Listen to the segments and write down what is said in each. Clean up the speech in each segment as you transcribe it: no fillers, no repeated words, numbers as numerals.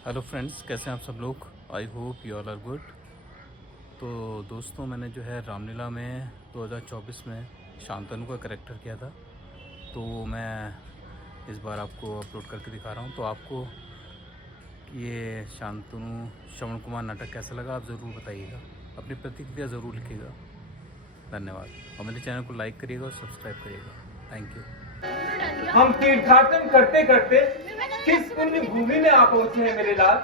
Hello friends, कैसे हैं आप सब लोग। I hope you all are good. तो दोस्तों, मैंने जो है रामलीला में 2024 में शांतनु का करेक्टर किया था। तो मैं इस बार आपको अपलोड करके दिखा रहा हूं। तो आपको ये शांतनु श्रवण कुमार नाटक कैसा लगा, आप ज़रूर बताइएगा। अपनी प्रतिक्रिया ज़रूर लिखिएगा। धन्यवाद। और मेरे चैनल को लाइक करिएगा और सब्सक्राइब करिएगा। Thank you. हम तीर्थाटन करते करते किस पुण्य भूमि में आ पहुंचे हैं मेरे लाल।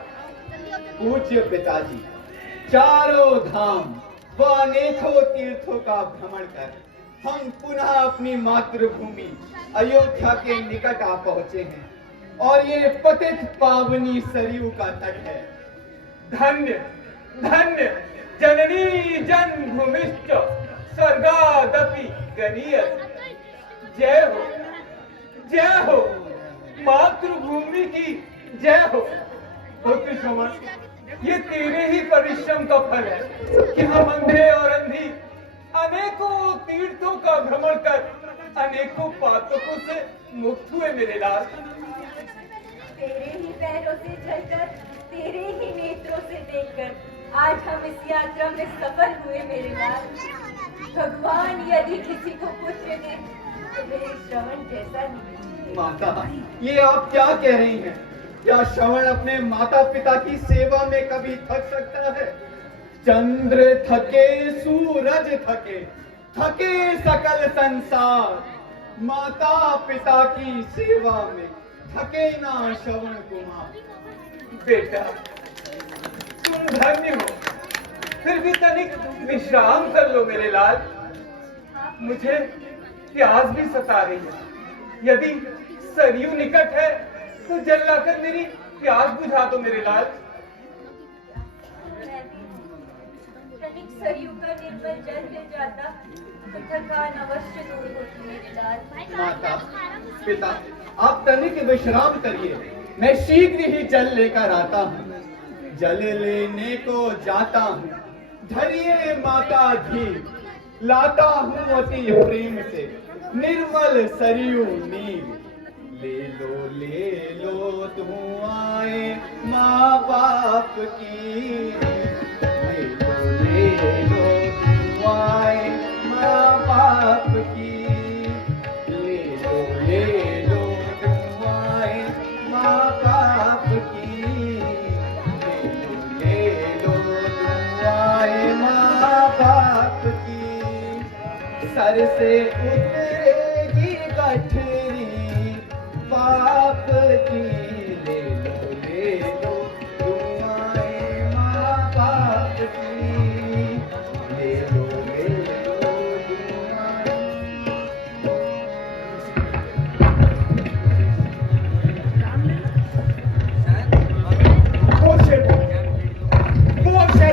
पूज्य पिताजी, चारों धाम व अनेकों तीर्थों का भ्रमण कर हम पुनः अपनी मातृभूमि अयोध्या के निकट आ पहुंचे हैं और ये पतित पावनी सरयू का तट है। धन्य धन्य जननी जन्मभूमिश्च स्वर्गादपि गरीयसी। जय हो, जय हो, मातृभूमि की जय हो। पुत्र श्रवण, ये तेरे ही परिश्रम का फल है कि हम अंधे और अंधी अनेकों तीर्थों का भ्रमण कर अनेकों पातकों से मुक्त हुए मेरे लाल। तेरे ही पैरों से चलकर, तेरे ही नेत्रों से देखकर आज हम इस यात्रा में सफल हुए मेरे लाल। भगवान यदि किसी को पुत्र दे तो मेरे श्रवण जैसा ही। माता, ये आप क्या कह रही हैं? क्या श्रवण अपने माता पिता की सेवा में कभी थक सकता है? चंद्र थके, सूरज थके, थके सकल संसार, माता पिता की सेवा में थके ना श्रवण कुमार। बेटा, तुम धन्य हो, फिर भी तनिक विश्राम कर लो मेरे लाल। मुझे प्यास भी सता रही है। यदि सरयू निकट है तो जल लाकर मेरी प्यास बुझा दो मेरे लाल। तनिक सरयू का निर्मल जल मिल जाता तो थकान अवश्य दूर होती मेरे लाल। माता पिता, आप तनिक विश्राम करिए, मैं शीघ्र ही जल लेकर आता हूँ। जल लेने को जाता हूँ, धरिए माता धीर, लाता हूँ अति प्रेम से निर्मल सरयू नीर। ले लो तुम आए माँ बाप की, ले लो तुम आए माँ बाप की, ले लो तुम आए माँ बाप की, ले लो तुम आए माँ बाप की। सर से उतरेगी गठरी बाप की, ले लो तुम आए माँ बाप की, ले लो तुम आए। वो शेर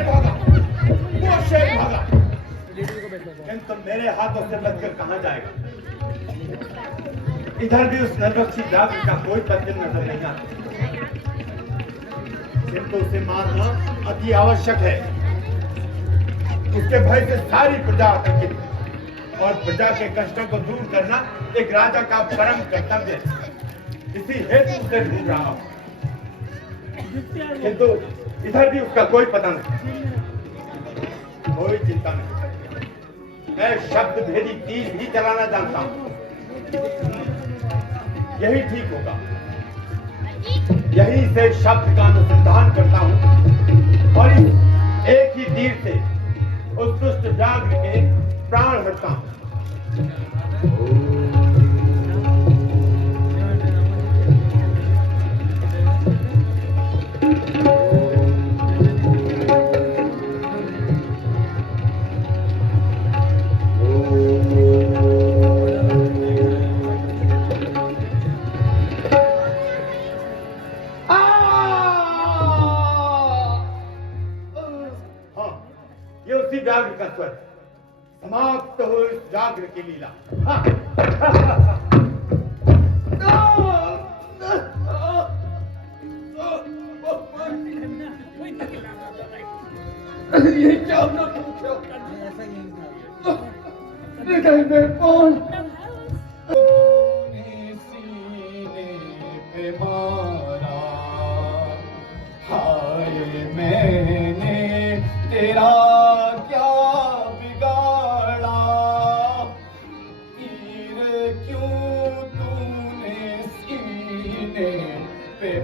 भागा, वो शेर भागा। तो मेरे हाथों से बचकर कहां जाएगा? इधर भी उस नरभक्षी व्याघ्र का कोई पत्थर नजर नहीं आता। किंतु उसे मारना अति आवश्यक है। उसके भय से सारी प्रजा आतंकित है और प्रजा के कष्टों को दूर करना एक राजा का परम कर्तव्य है। इसी हेतु उसे ढूंढ रहा हूं, किंतु इधर भी उसका कोई पता नहीं। कोई चिंता नहीं, मैं शब्द भेदी तीर भी चलाना जानता हूं। यही ठीक होगा। यही से शब्द का अनुसंधान करता हूं और इस एक ही तीर से उस दुष्ट व्याघ्र के प्राण हरता हूं। व्याघ्र का स्वर समाप्त हो इस व्याघ्र की लीला। ये क्या ना पूछो, हृदय में कौन सीने पे मारा,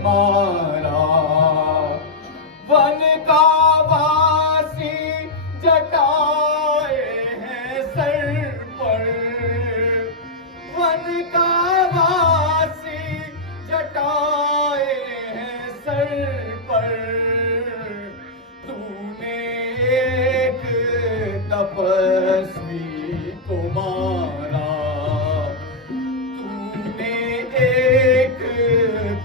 मारा वन का वासी जटाए हैं सर पर वन का वासी जटाए हैं सर पर तूने एक तपस्वी को मारा तूने एक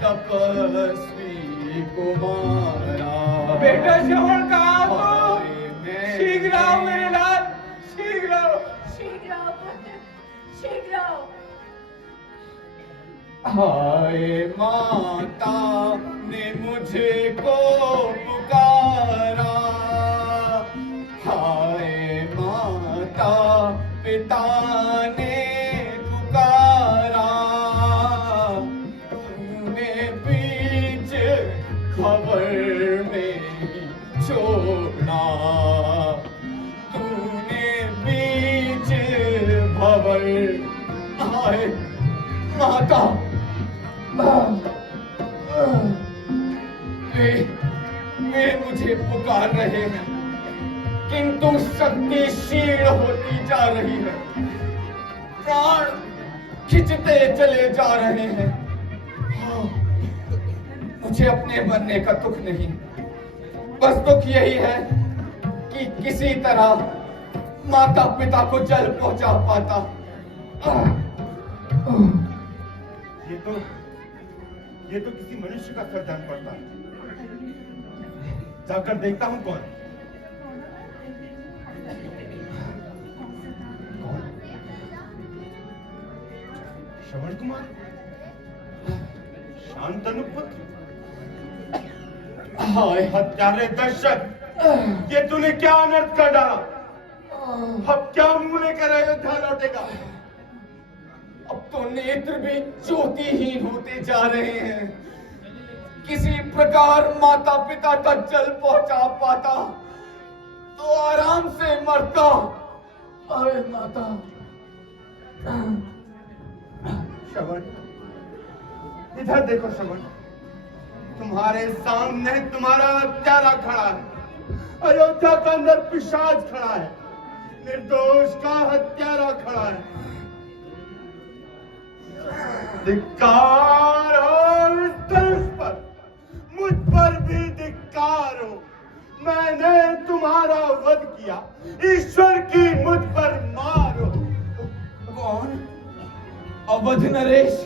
तपस्वी को मारा बेटा श्रवण कहाँ हो? हाय मैं- शीघ्र आओ मेरे लाल, शीघ्र आओ। शीघ्र आओ पुत्र, शीघ्र आओ। हाय माता ने मुझे को पुकारा हाय माता पिता ने पुकारा तूने बीच खबर में ही छोड़ा तूने बीच खबर हाय माता वे मुझे पुकार रहे हैं किंतु शक्ति क्षीण होती जा रही है प्राण खिंचते चले जा रहे हैं मुझे अपने मरने का दुख नहीं बस दुख यही है कि किसी तरह माता पिता को जल पहुंचा पाता ये तो किसी मनुष्य का सर जान पड़ता है। जाकर देखता हूं कौन। श्रवण कुमार, शांतनु पुत्र, हाय हत्यारे दशरथ, ये तूने क्या अनर्थ कर डाला? अब क्या मुंह लेकर अयोध्या लौटेगा? अब तो नेत्र भी ज्योतिहीन होते जा रहे हैं किसी प्रकार माता पिता का जल पहुंचा पाता तो आराम से मरता अरे माता श्रवण, इधर देखो श्रवण, तुम्हारे सामने तुम्हारा हत्यारा खड़ा है। अयोध्या का अंदर पिशाच खड़ा है, निर्दोष का हत्यारा खड़ा है। धिक्कार हो इस देश पर, मुझ पर भी धिक्कार हो। मैंने तुम्हारा वध किया, ईश्वर की मुझ पर मार हो। कौन अवध नरेश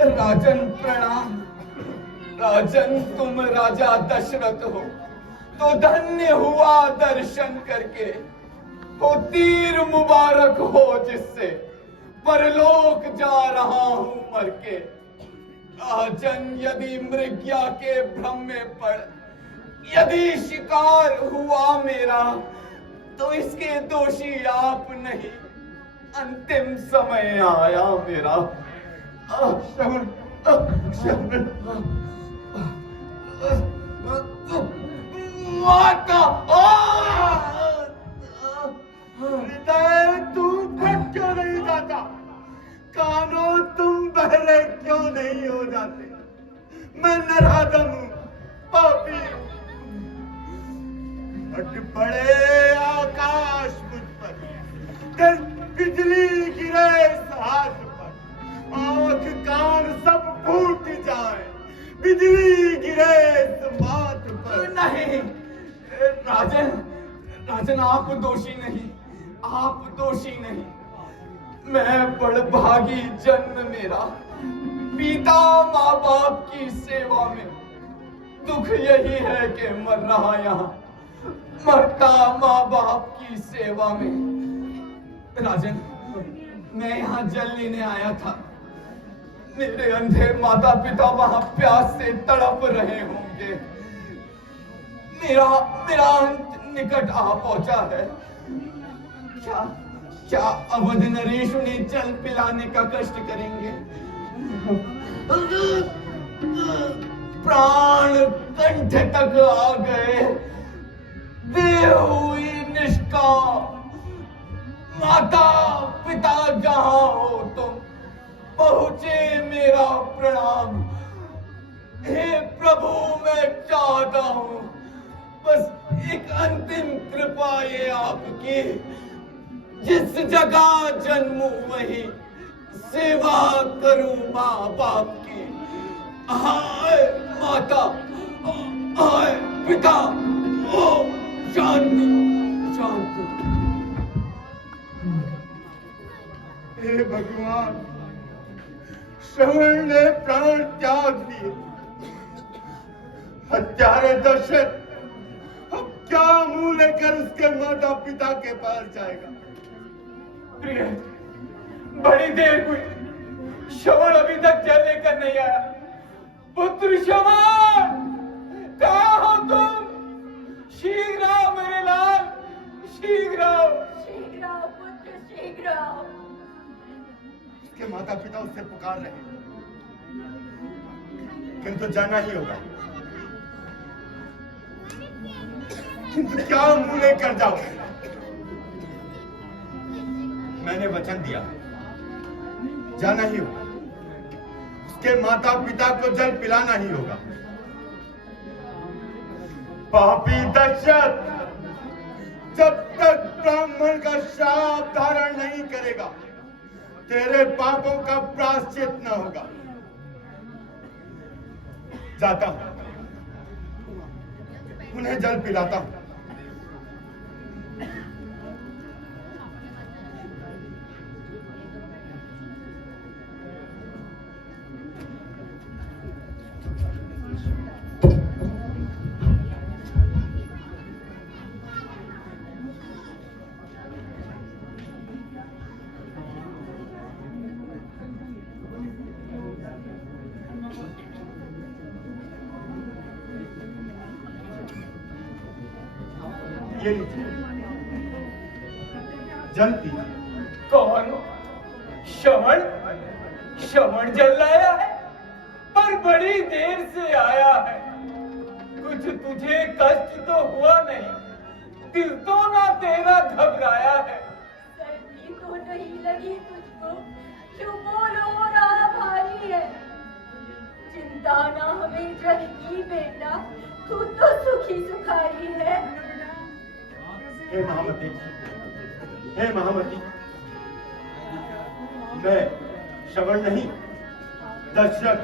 राजन प्रणाम राजन तुम राजा दशरथ हो तो धन्य हुआ दर्शन करके हो तीर मुबारक हो जिससे परलोक जा रहा हूं मर के राजन यदि मृग्या के भ्रम में पड़ यदि शिकार हुआ मेरा तो इसके दोषी आप नहीं अंतिम समय आया मेरा श्रवण, श्रवण, माता हृदय तू फट क्यों नहीं जाता? कानों तुम बहरे क्यों नहीं हो जाते? मैं नराधम हूं, पापी हूं। फट पड़े आकाश मुझ पर, फिर बिजली गिरे इस हाथ पर, आंख कान सब फूट जाए, बिजली गिरे इस माथ पर। नहीं राजन राजन आप दोषी नहीं आप दोषी नहीं मैं बड़भागी जन्म मेरा पिता माँ बाप की सेवा में दुख यही है कि मर रहा यहाँ मरता माँ बाप की सेवा में राजन मैं यहाँ जल लेने आया था मेरे अंधे माता पिता वहां प्यास से तड़प रहे होंगे मेरा मेरा अंत निकट आ पहुंचा है क्या क्या अवध नरेश उन्हें जल पिलाने का कष्ट करेंगे प्राण कंठ तक आ गए देह हुई निष्काम माता पिता जहां हो तुम पहुंचे मेरा प्रणाम हे प्रभु, मैं चाहता हूं बस एक अंतिम कृपा ये आपकी, जिस जगह जन्मूं वही सेवा करूं माँ बाप की। हाय माता, हाय पिता, ओ शांति शांति। हे भगवान, श्रवण ने प्राण त्याग दिए, हत्यारे दशरथ अब क्या मुंह लेकर उसके माता पिता के पास जाएगा? प्रिय, बड़ी देर हुई, श्रवण अभी तक जल लेकर नहीं आया। पुत्र श्रवण, कहाँ हो तुम? शीघ्र आओ मेरे लाल, शीघ्र आओ। शीघ्र आओ पुत्र, शीघ्र आओ। उसके माता पिता उससे पुकार रहे हैं, किंतु जाना ही होगा। किंतु क्या मुंह लेकर जाओ? मैंने वचन दिया, जाना ही होगा। उसके माता पिता को जल पिलाना ही होगा। पापी दशरथ जब तक ब्राह्मण का श्राप धारण नहीं करेगा, तेरे पापों का प्रायश्चित न होगा। जाता हूं, उन्हें जल पिलाता हूं। ये लीजिए, जल पीजिए। कौन? श्रवण? श्रवण जल लाया है, पर बड़ी देर से आया है। कुछ तुझे कष्ट तो हुआ नहीं? दिल तो ना तेरा घबराया है? सर्दी तो नहीं लगी तुझको? क्यों बोलो रहा भारी है? चिंता ना हमें जग की बेटा, तू तो सुखी सुखारी है। हे महामती, हे महामती, मैं श्रवण नहीं, दशरथ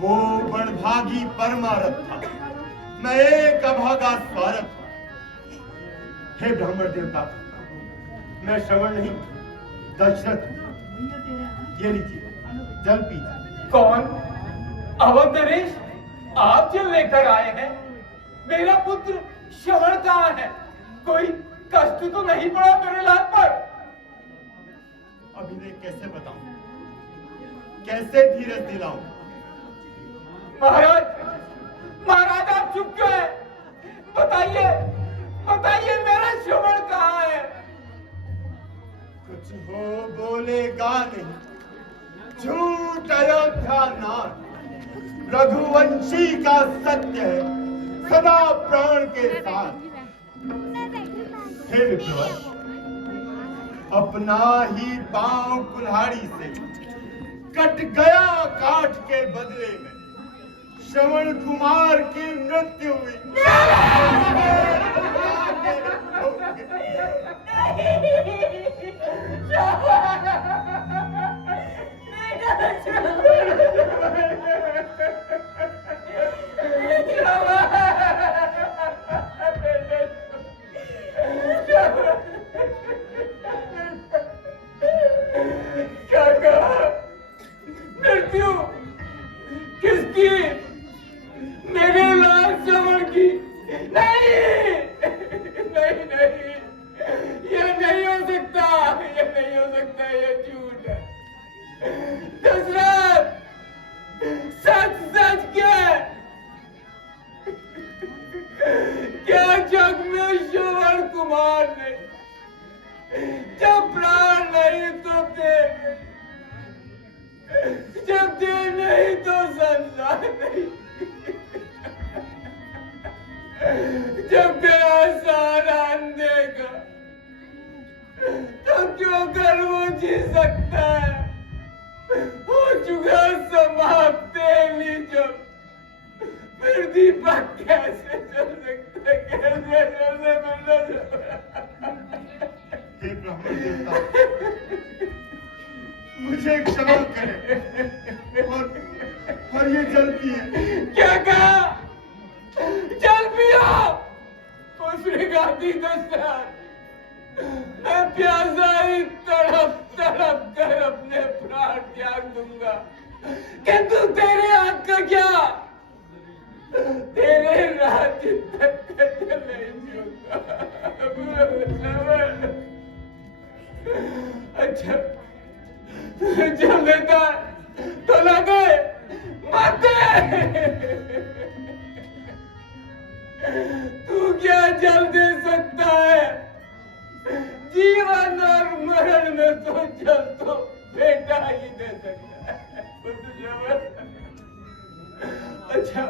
वो बड़भागी परमारथ था, मैं एक अभागा स्वारथ था। हे ब्राह्मण देवता, मैं श्रवण नहीं, दशरथ, ये लीजिए, जल पीजिए। कौन? अवध नरेश, आप जल लेकर आए हैं? मेरा पुत्र श्रवण कहाँ है? कोई कष्ट तो नहीं पड़ा मेरे लाल पर? अभिनय कैसे बताऊं, कैसे धीरज दिलाऊं? महाराज, महाराज आप चुप क्यों हैं? बताइए, बताइए मेरा श्रवण कहाँ है? कुछ हो बोलेगा नहीं, झूठ अयोध्या नाथ, रघुवंशी का सत्य है सदा प्राण के साथ। हे विप्रवर, अपना ही पांव कुल्हाड़ी से कट गया काठ के बदले में श्रवण कुमार की मृत्यु हुई। मृत्यु किसकी? मेरे लाल श्रवण की? नहीं, नहीं, नहीं, ये नहीं हो सकता, ये नहीं हो सकता, ये झूठ है। दशरथ, सच सच क्या जग में श्रवण कुमार नहीं? जब प्राण नहीं तो देह, जब देह नहीं तो संसार नहीं, जब गया सारा अंधे का, तो क्यों कर वो जी सकता है? वो चुका समाप्ते लीजो, फिर दीपक कैसे चल सकता है, कैसे चल सकता हे ब्राह्मण देवता, मुझे क्षमा करें और ये जल पिए। क्या कहा? जल पियो। उसने गाती दशरथ, मैं प्यासा ही तड़प तड़प कर अपने प्राण त्याग दूंगा, किंतु तेरे हाथ का क्या? तेरे राज्य तक नहीं दूंगा। अच्छा, जल देता तो लगे माते। तू क्या जल दे सकता है? जीवन और मरण में तो जल तो बेटा ही दे सकता है। अच्छा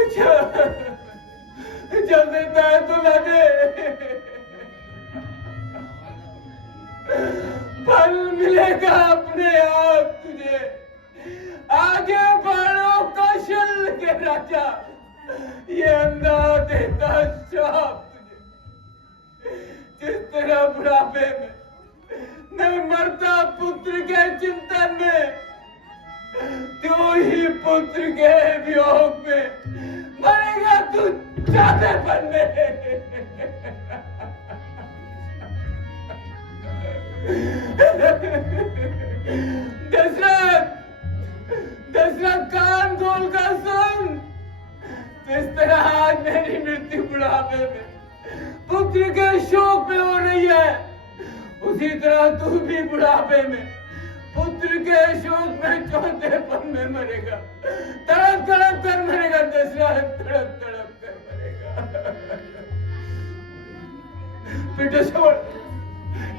अच्छा, जल देता है तो ला दे, फल मिलेगा अपने आप तुझे। आगे बढ़ो कौशल के राजा, ये अंधा देता श्राप तुझे। जिस तरह बुढ़ापे में नहीं मरता पुत्र के चिंतन में, त्यों ही पुत्र के वियोग में मरेगा तू चाहतेपन में। दशरथ, दशरथ कान खोल कर सुन। जिस तरह आज मेरी मृत्यु बुढ़ापे में पुत्र के शोक में हो रही है, उसी तरह तू भी बुढ़ापे में पुत्र के शोक में चौथेपन में मरेगा। तड़प तड़प कर मरेगा दशरथ, तड़प तड़प कर मरेगा। बेटा सबर,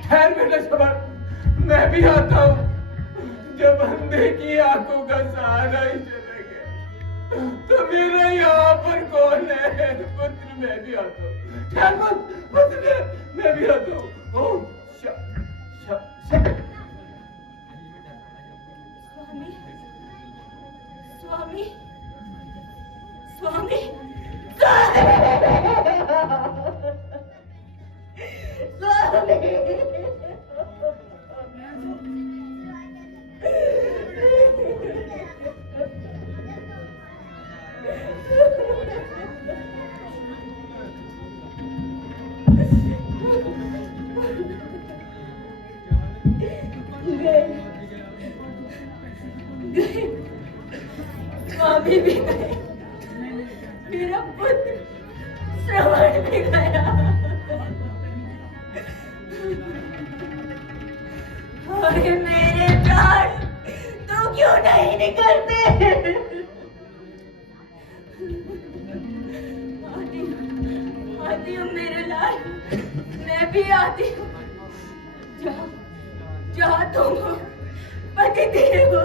ठहर बेटा सबर, मैं भी आता हूँ। जब अंधे की आंखों का सहारा ही चले गया, तो मेरा यहाँ पर कौन है? पुत्र, मैं भी आता हूँ। ठहर मत पुत्र, मैं भी आता हूँ। स्वामी, स्वामी, स्वामी, स्वामी भी गए, मेरा पुत्र श्रवण भी गया। और मेरे प्राण तो क्यों नहीं निकलते? आती हूँ मेरे लाल, मैं भी आती हूँ। जहाँ तुम हो, पति देव हो,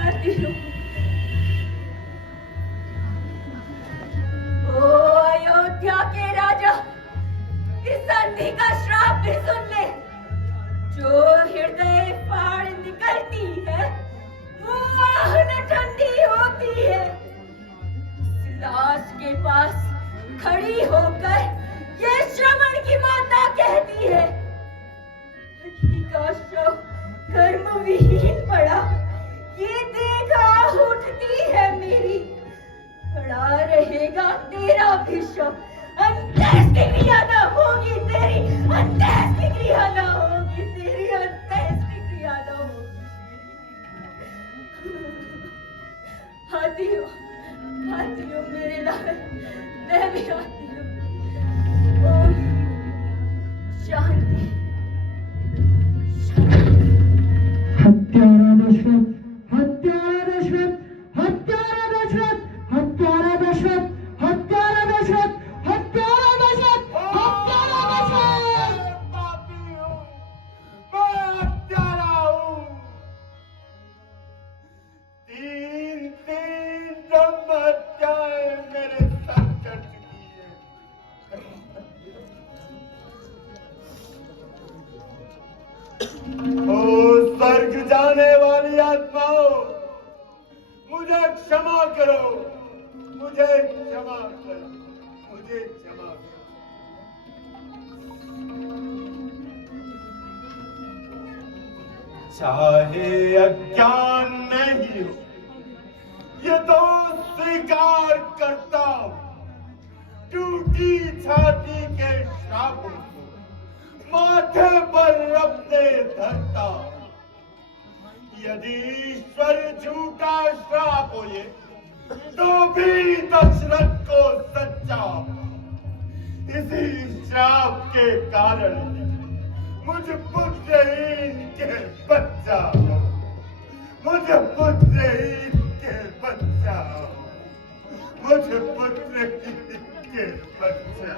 आती हूँ। ओ अयोध्या के राजा, इस संधि का श्राप भी सुन ले। जो हृदय फाड़ निकलती है, वो आह न ठंडी होती है। लाश के पास खड़ी होकर ये श्रवण की माता कहती है, पति का शव कर्म विहीन पड़ा, ये देख आह उठती है मेरी। खड़ा रहेगा तेरा भी शव, अंत्येष्टि क्रिया न होगी तेरी, अंत्येष्टि क्रिया न होगी तेरी, अंत्येष्टि क्रिया न होगी। आती हूँ मेरे लाल, मैं भी आती हूँ। ओम शांति। हत्यारा दशरथ, हत्यारा दशरथ, हत्यारा दशरथ, हत्यारा दशरथ, हत्यारा दशरथ, हत्यारा दशरथ, हत्यारा दशरथ। पापी हूँ, मैं हत्यारा हूँ। तीन ब्रह्म हत्याएं मेरे साथ कर चुकी है। क्षमा करो, मुझे क्षमा करो, मुझे क्षमा करो। चाहे अज्ञान नहीं हो, ये तो स्वीकार करता हूं, टूटी छाती के श्रापों को माथे पर अपने धरता हूं। यदि ईश्वर झूठा श्राप हो ये, तो भी दशरथ को सच्चा। इसी श्राप के कारण मुझे पुत्रहीन के बच्चा, मुझे पुत्रहीन के बच्चा, मुझे पुत्रहीन के बच्चा।